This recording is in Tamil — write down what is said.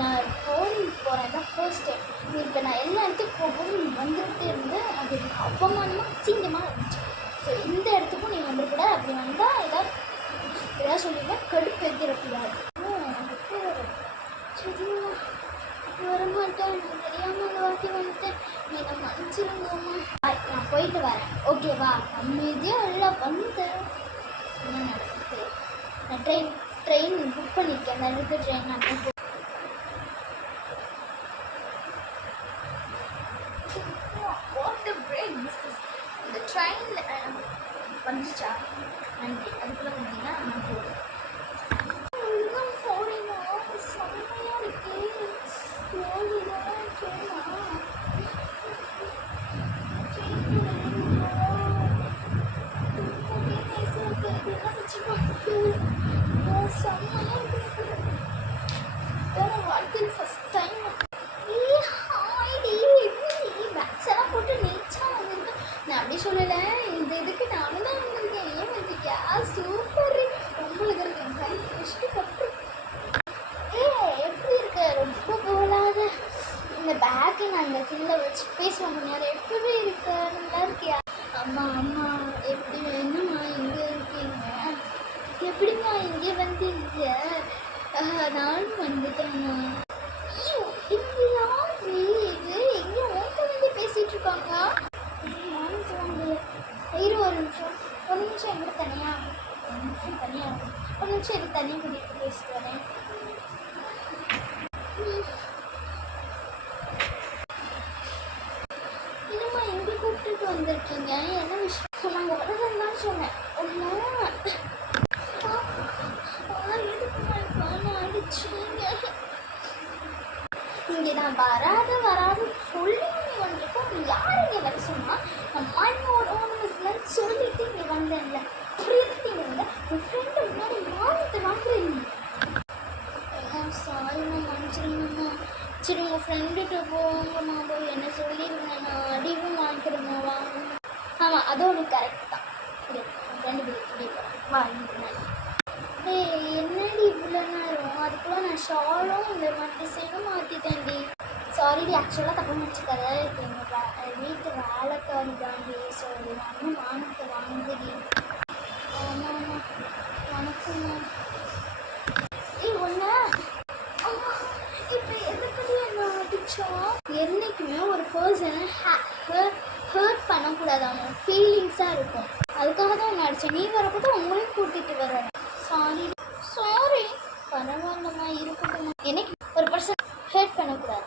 நான் ஃபோன் போகிறேன் தான் ஃபர்ஸ்ட் டைம். இப்போ நான் எல்லா இடத்துக்கும் போகும்போது நீ வந்துகிட்டே இருந்து அது எனக்கு அவமானமாக அசிங்கமாக இருந்துச்சு. ஸோ இந்த இடத்துக்கும் நீ வந்துருக்கூட. அப்படி வந்தால் ஏதாவது சொல்லிடுவேன், கடுப்பு வைக்கிறக்கூடாது. சரிம்மா வரமாட்டேன், நான் தெரியாமல் அந்த வாட்டி வந்துட்டேன், நீ நான் மன்னிச்சிருங்கம்மா. நான் போயிட்டு வரேன், ஓகேவா? அமைதியாக எல்லாம் வந்து என்ன நடக்குது? நான் ட்ரெயின் புக் பண்ணியிருக்கேன், அந்த இடத்துக்கு ட்ரெயின் நான் புக் இந்த ட்ரெயினில் வந்துச்சா நன்றி. அதுக்குள்ளே வந்தீங்கன்னா நான் போடுவேன். செம்மையாக இருக்கு. வாழ்க்கையில் ஃபஸ்ட் டைம் பேக்ஸெல்லாம் போட்டு நீச்சாக வந்திருக்கேன். நான் அப்படி சொல்லலை, இந்த இதுக்கு நானும் தான் வந்திருக்கேன். ஏன் வந்திருக்கியா? சூப்பர், உங்களுக்கு இருக்கேன் கை வச்சுட்டு கட்டு. எப்படி இருக்க? ரொம்ப போகலாத இந்த பேக்கை நான் இந்த கீழே வச்சு பேசுவாங்க நேரம். எப்படி இருக்க? நல்லா இருக்கியா? அம்மா அம்மா எப்படி வேணும்மா? இங்கே இருக்கீங்க? எப்படிம்மா இங்கே வந்தீங்க? நானும் வந்துட்டேம்மா. ஐயோ இங்கே யாரு இது? எங்கே ஓட்ட வந்து பேசிகிட்டு இருக்காங்க? நானும் சொல்லுவாங்க. ஒரு நிமிஷம் எங்கே தனியாக ஒரு நிமிஷம் இது தனியாக கூட்டிகிட்டு பேசிட்டு வரேன். என்னம்மா எங்கே கூப்பிட்டுட்டு வந்திருக்கீங்க? என்ன விஷயம்? நாங்கள் வரதுன்னு தான் சொன்னேன். இங்கே நான் வராது சொல்லி நீ வந்திருக்கோம். நீ யார் இங்கே வர சொன்னா? நான் மண்ணோட ஓனர்ஸ்லாம் சொல்லிட்டு இங்கே வந்தேன்ல. அப்புறம் எதுக்கு இங்கே வந்த? என் ஃப்ரெண்டு முன்னாடி மானத்தை வாங்குறீங்க. சாரிம்மா, மன்னிச்சிருங்கம்மா. சரி உங்கள் ஃப்ரெண்டுகிட்ட போங்கம்மா, போய் என்ன சொல்லிடுவேன், நான் அடிவும் வாங்கிக்கிறேம்மா. வாங்க. ஆமாம், அதுவும் உனக்கு கரெக்ட் தான். இல்லை என் ஃப்ரெண்டு இப்படி வாங்கிக்கிறேன். என்னடி இவ்வளோ நேரம்? அதுக்குள்ள நான் ஷாலும் இந்த மாதிரி டிசைனும் மாற்றிட்டேன்டி. சாரிடி, ஆக்சுவலாக தப்பு நினச்சிக்காத. இப்போ எங்கள் வீட்டு வேலைக்காரி தாண்டி. ஸோ அண்ணன் மானத்தை வாங்குடி. ஆமாம்மா, வணக்கம்மா. ஒன்று இப்போ எதுக்குடி என்ன அடிச்சா? என்றைக்குமே ஒரு பர்சனை ஹர்ட் பண்ணக்கூடாது, அவங்க ஃபீலிங்ஸாக இருக்கும். அதுக்காக தான் ஒன்று அடித்தேன். நீ வரப்போ உங்களையும் கூட்டிகிட்டு வரேன். சாரி பரவாயில்லம்மா, இருக்கட்டும். எனக்கு ஒரு பர்சன் ஹர்ட் பண்ணக்கூடாது.